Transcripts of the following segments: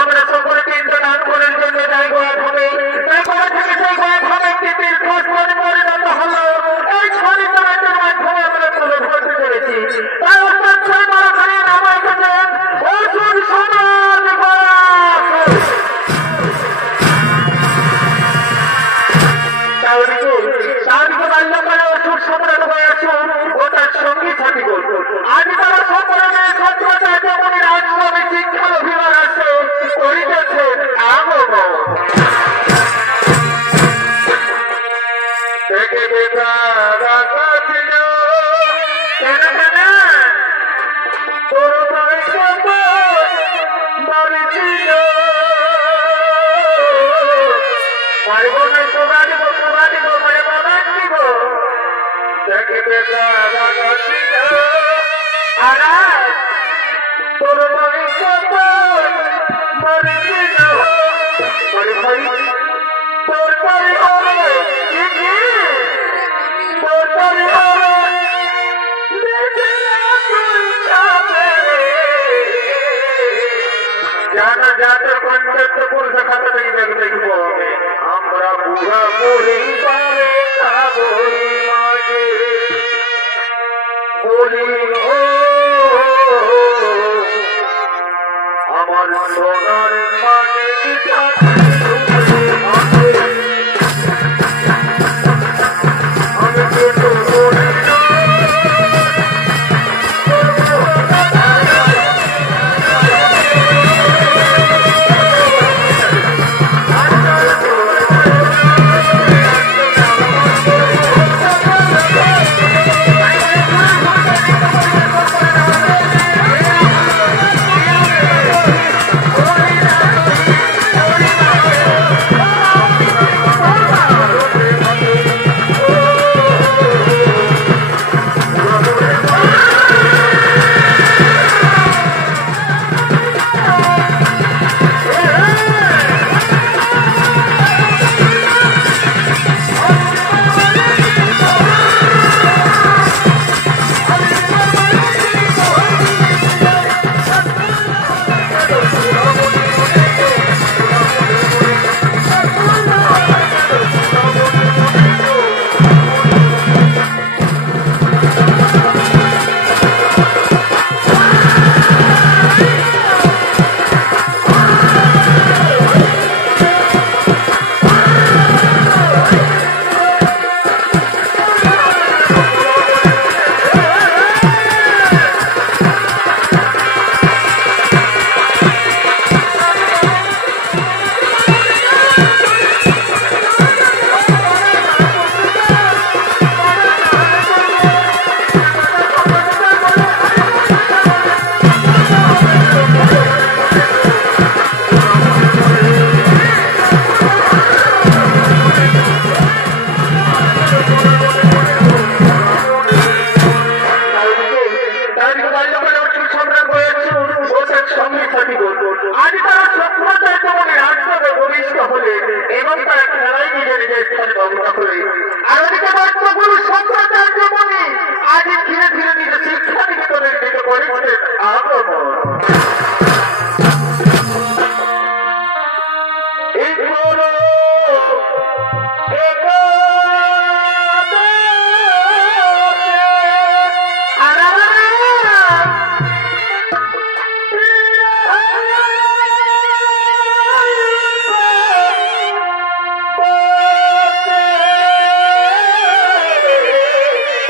আমরা সকলকে ইন্তজার করার জন্য যাই গোয়া হবে গোয়া থেকে সেই গোয়া হবে টিপির খোঁজপরে পরিণত হলো এই ছড়িতনাটের মাধ্যমে আমরা তুলে ধরতে পেরেছি। তাই অর্থাৎ ছয় বড় খালি নাম এসেছেন অসুর সমাজ তাহলে বাল্যকালে অসুর সম্রাট হয়েছেন ও তার সঙ্গী সাথী গল্প আজ তারা সকলে ছাত্রছাত্রীর আশ্রমে শিক্ষার অভিমান আছে করিতেছেন আগমন থেকে বেকার ছিল কেন কেন তোর মরেছিল পারিব না সোগানিব সোগানিব মানে বাগান দিব থেকে বেকার ছিল আরাজ তোর মরেছিল মানে ভাই তোর পরে হবে তোর পরে হবে জানা যাদের পঞ্চায়েত পুরুষ খাতা থেকে দেখব আমরা বুড়া বুড়ি পারে বলি ও আমার সোনার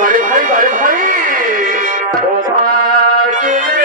মানে ভাই ও ভাই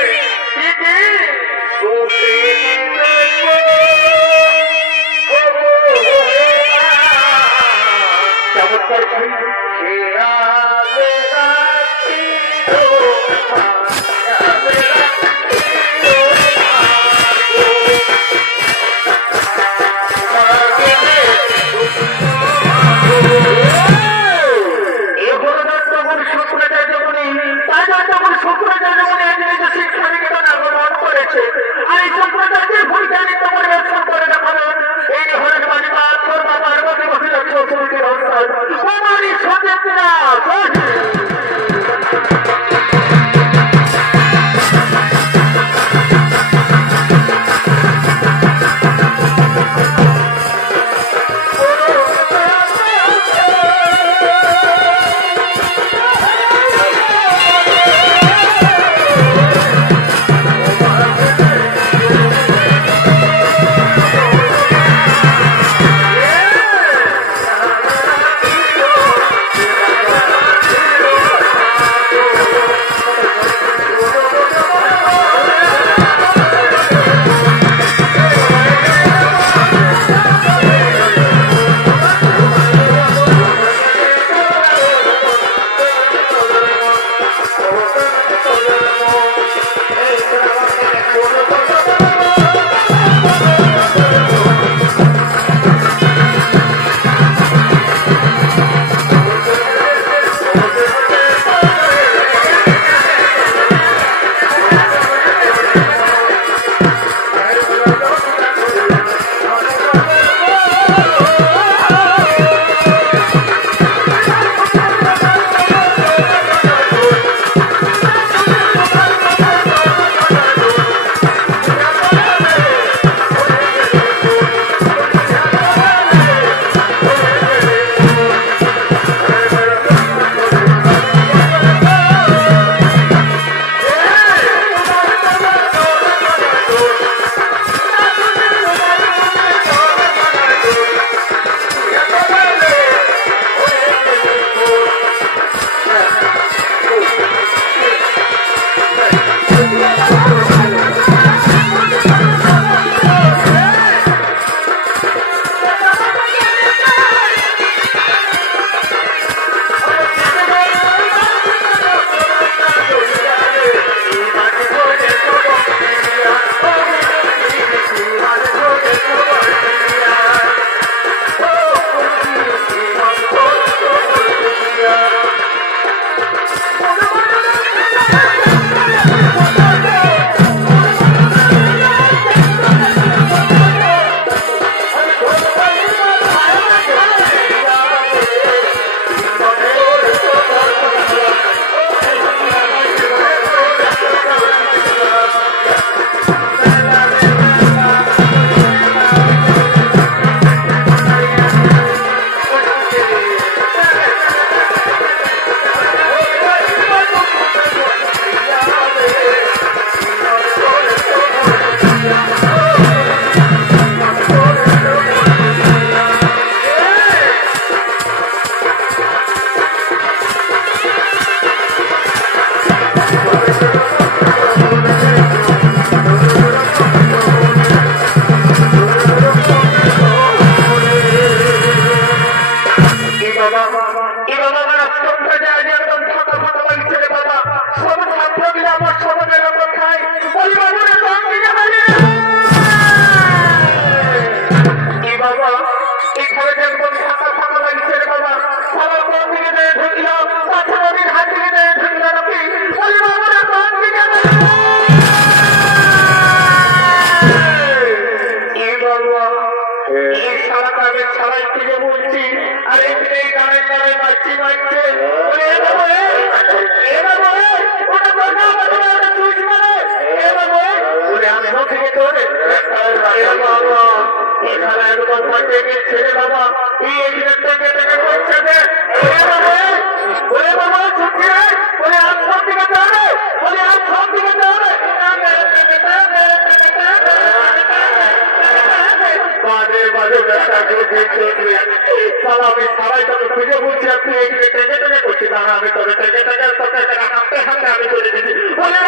আমি সবাই তোকে খুঁজে বলছি আপনি এইদিকে টেকে টেকে করছি দাঁড়া আমি তোকে টেকে টেকে তোকে হাঁটতে হাঁটতে আমি করে দিচ্ছি বলে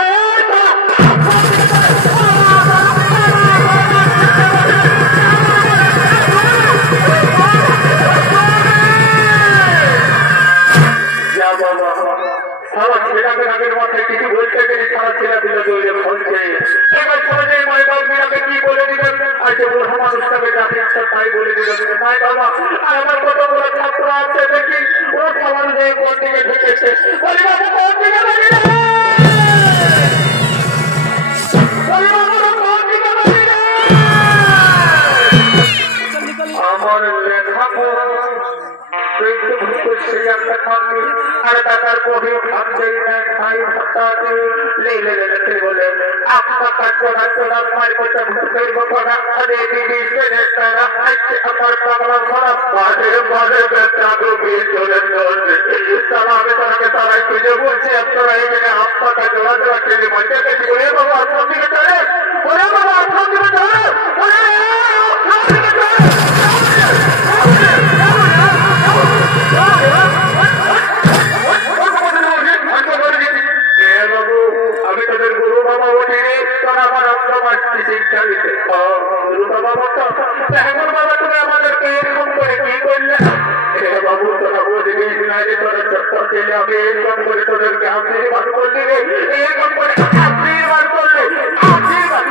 সারা ছেলেকে আগের মাথায় কিছু বলতে গেলে সারা ছেলে দিলে দৌড়ে ফলছে এবার সহজে মাইবাল বিরাকে কি বলে দিলেন আর যে মূর্খ মানুষটাকে যাতে ইচ্ছা তাই বলে দিলেন তাই বাবা আর আমার কত বড় ছাত্র আছে দেখি ও সবার যে কোন দিকে ঢেকেছে বলি বাবু কোন দিকে লাগিয়ে আমার লেখা টাকার কবি বলে আপনার আমার আমি তাকে তারাই খুঁজে বলছি আপনারা এখানে আপনাকে জোড়া জোড়া কেজি মধ্যে গেছি বলে বাবা আপনার দিকে চলে বলে বাবা আপনার দিকে চলে আমি তাদের গুরু বাবা ওঠেনি তারা আমার অন্তমাসটি শিক্ষা দিতে গুরু বাবা মতো এখন বাবা তুমি আমাদেরকে এরকম করে কি করলে বাবু তোরা বোঝে যে তোরা চক্কর ছেলে আমি এরকম করে তোদেরকে আশীর্বাদ করলি রে এরকম করে আশীর্বাদ করলে আশীর্বাদ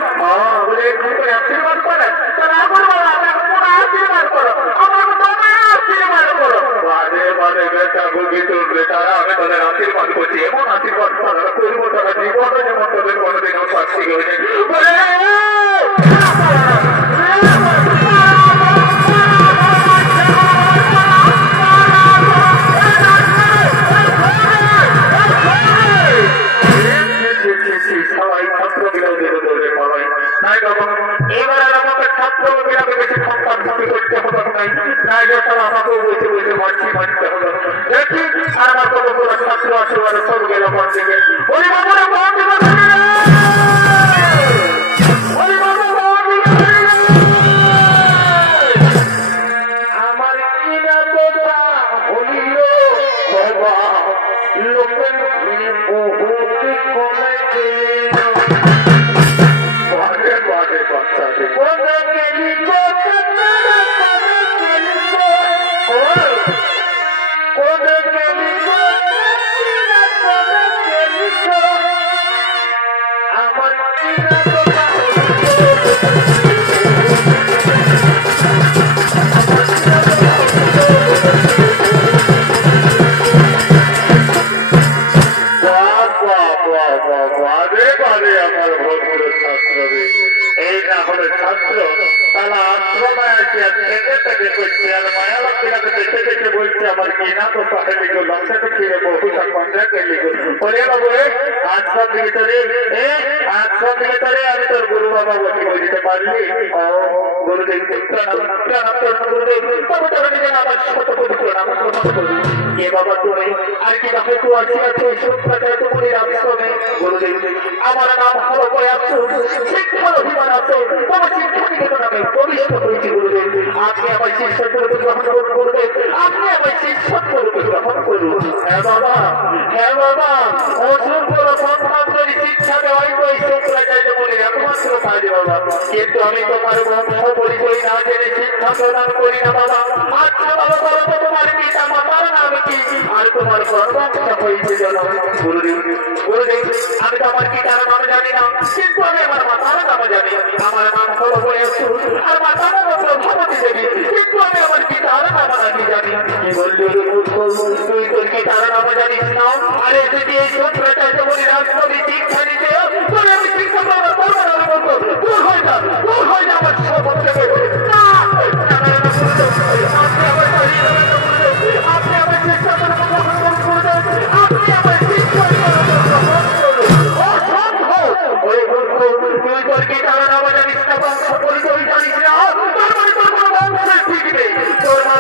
বলে এরকম করে আশীর্বাদ করে তারা এখন বলা তোমরা আশীর্বাদ করো আমার তোমরা আশীর্বাদ করো বাদে বাদে বেটা গুবি তুলবে তারা আমি তাদের আশীর্বাদ করছি এমন আশীর্বাদ তারা করবো তারা জীবনে যেমন তোদের কোনোদিনও সাক্ষী হয়েছে বলে সবাই ছাত্র বিরোধী তোদের পাবে তাই বাবা এবার আমাকে ছাত্র বিরোধী বেশি ক্ষমতা করতে হতো নাই তাই তারা আমাকেও বসে বসে মানতে হলো দেখি আর আমার কত বড় ছাত্র আছে ওরা সব গেল মন থেকে ওই বাবুরা মন দিল আমার কিনা তোটা হলিল বাবা লোকের বহুত কমেছে বাজে বাজে বাচ্চাদের কমে গেলি আমার কিনা তোটা আমার ভদ্র ছাত্রদের এই না হলে ছাত্র তারা আশ্রমায় আছে আর থেকে থেকে করছে আর মায়া লক্ষ্মীরাকে দেখে দেখে বলছে আমার কিনা তো তাকে লিখো লক্ষ্যটা কি বহুটা কন্ট্রাক্টে লিখো বলে বাবু আশ্রম ভিতরে আশ্রম ভিতরে আমি তোর গুরু বাবা বসে বলে দিতে পারলি গুরুদেব বাবা তুমি আর কি দেখো একটু আসিয়াছে আশ্রমে গুরুদেব আমার নাম হলো শিক্ষার অভিমান আছে তোমার শিক্ষা নিকেতন আমি প্রবিষ্ট হয়েছি গুরুদেব আপনি আমার শিষ্যত্ব গ্রহণ করুন গুরুদেব আপনি আমার শিষ্যত্ব গ্রহণ করুন হ্যাঁ বাবা অসংখ্য রকম শিক্ষা দেওয়াই তো এই শুক্রাচার্য বলে একমাত্র কাজ বাবা কিন্তু আমি তোমার বংশ পরিচয় না জেনে শিক্ষা প্রদান করি না বাবা আচ্ছা বাবা বলো তো তোমার পিতা মাতার নাম কি আর তোমার কর্মক্ষা হয়েছে জানো গুরুদেব আমি তো আমার পিতার নাম জানি না কিন্তু আমি আমার মাতার নাম জানি আমার নাম হলো আর মাতার নাম হলো ভগবতী দেবী কিন্তু আমি আমার পিতার নাম নাকি জানি কি বললি তুই তোর পিতার নাম জানিস না আর এসে দিয়ে এই শুক্রাচার্য বলি রাজনবী শিক্ষা নিতে তোর আমি শিক্ষা প্রদান করবো না বলতো দূর হয়ে যা আমার শপথ থেকে আপনি আমার শিক্ষা তুই তোর কি তারা নাম জানিস না বংশ পরিচয় জানিস না তোর মানে তোর কোনো বংশের ঠিক নেই তোর মা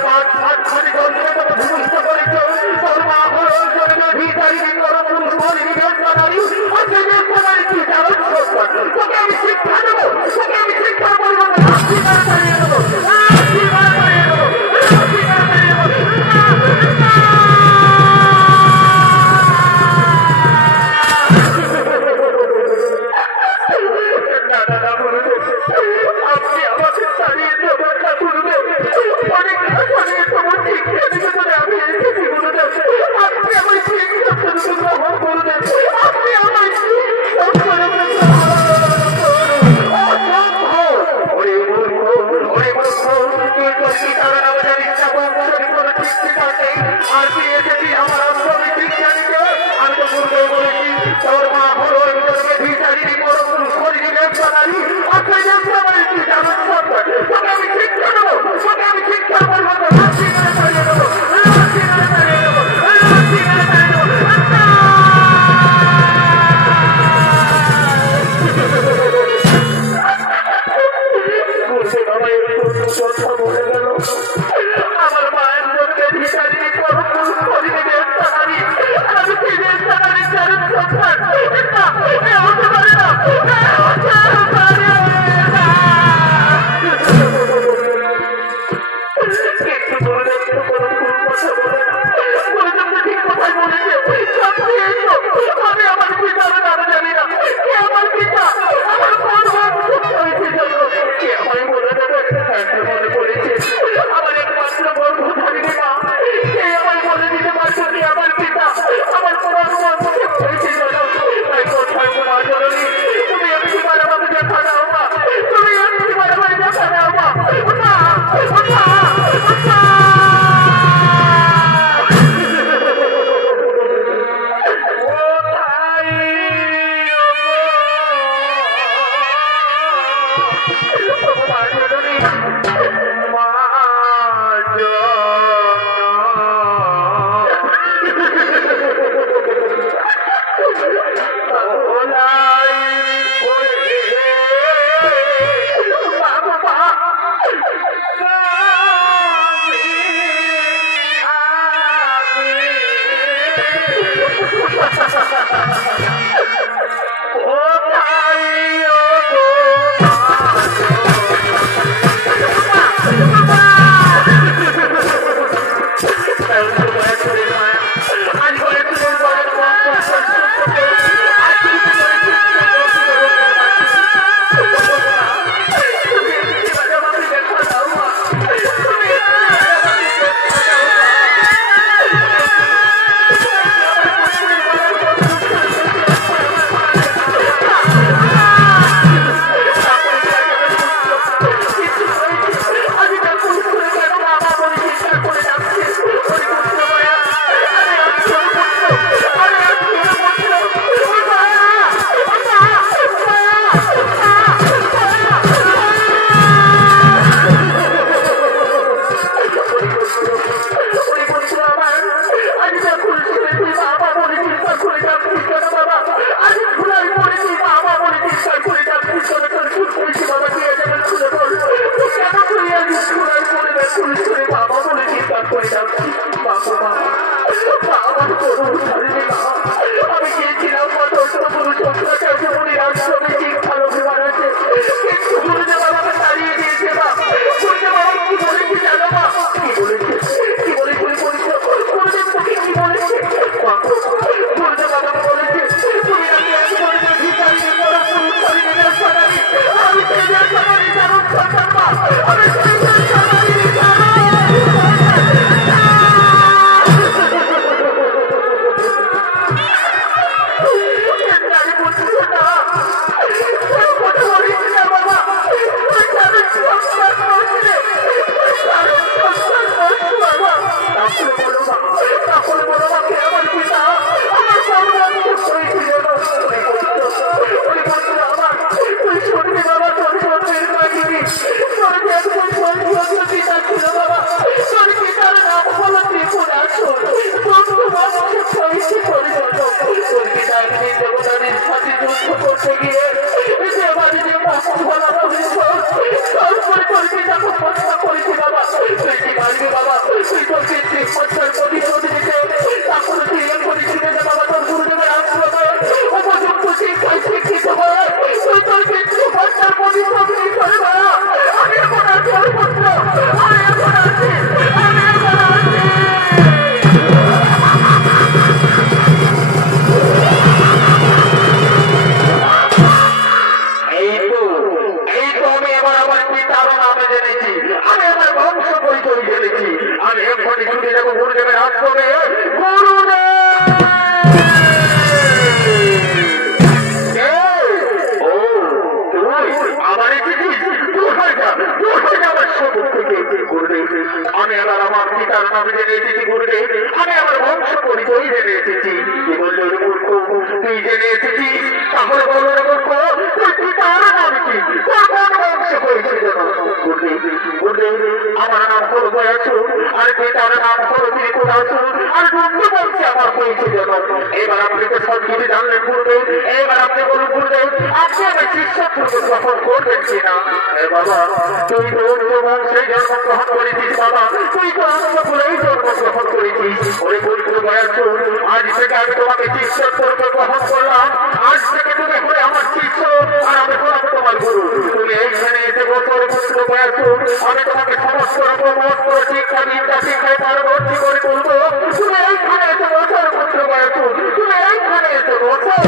করতে গিয়ে যে বাড়ি যে ভালো তারপরে তোরকে যখন হত্যা করেছি বাবা তুই কি পারবি বাবা তুই তোকে ঠিক হত্যার প্রতিশোধ দিতে তারপরে তুই এর করে শুনে যে বাবা তোর গুরুদেবের আশ্রমে উপযুক্ত শিক্ষায় শিক্ষিত হয়ে তুই তোরকে ঠিক হত্যার প্রতিশোধ নিতে পারে বাবা আমি এখন আছি আমি পুত্র আমি এখন আছি আমি এখন আছি আমি এবার আমার পিতার নামে জেনেছি আমি আমার বংশ পরিচয় জেনেছি আমি এখনই ছুটে যাবো গুরুদেবের আশ্রমে আমি আবার আমার পিতার নামে জেনে এসেছি গুরুদেব আমি আমার বংশ পরিচয় জেনে এসেছি কি বললো তুই জেনে এসেছিস তাহলে বলো রে মূর্খ তুই পিতার নাম কি তোর কোন বংশ পরিচয় গুরুদেব আমার নাম হলো দয়াসুর আর পিতার নাম হলো ত্রিপুরাসুর আর দুটো বংশে আমার পরিচয় জানো এবার আপনি তো সব কিছু জানলেন গুরুদেব এবার আপনি বলুন গুরুদেব আপনি আমার শিষ্যত্বকে গ্রহণ করবেন কিনা বাবা তুই তো অন্য বংশে জন্মগ্রহণ করেছিস বাবা তুই তো অন্য বলেই জন্মগ্রহণ করেছিস ওরে বলছো দয়াসুর আজ থেকে আমি তোমাকে শিষ্যত্বকে গ্রহণ করলাম আজ থেকে তুমি হলে আমার শিষ্য আর আমি হলাম তোমার গুরু তুমি এইখানে এসে বছর পুত্র দয়াসুর আমি তোমাকে সমস্ত শিক্ষা বিদ্যা শিক্ষায় পারবর্তী করে তুলবো তুমি এইখানে এসে বছর পুত্র দয়াসুর তুমি এইখানে এসে বছর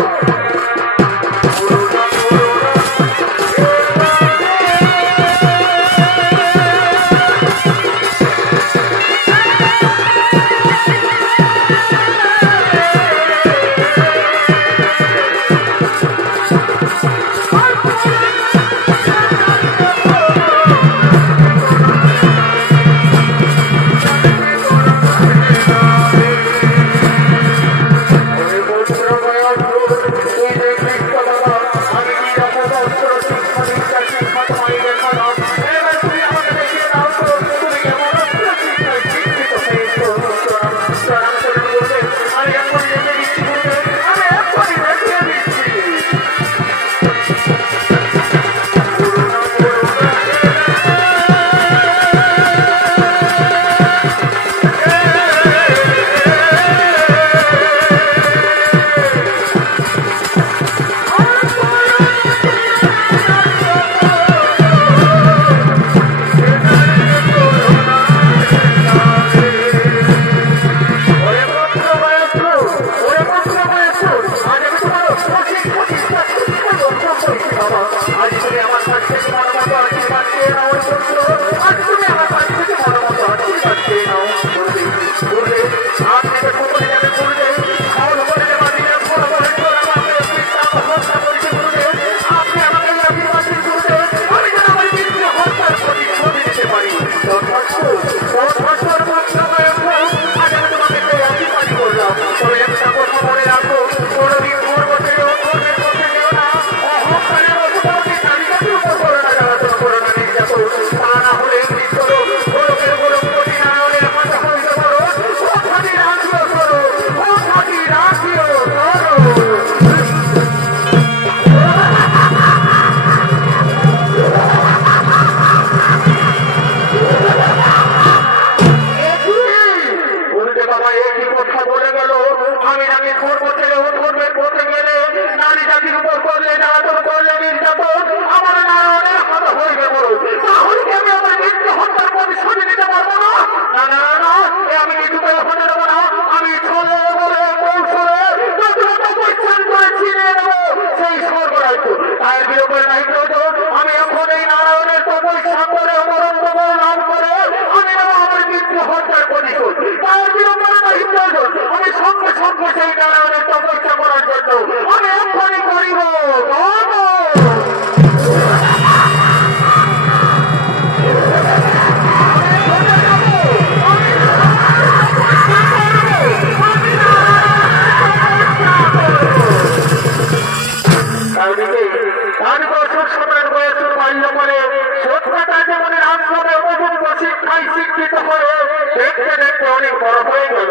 দেখতে দেখতে অনেক বড় হয়ে গেল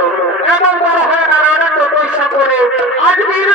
এমন বড় হয়ে নারায়ণের তপস্যা করে আজ বীর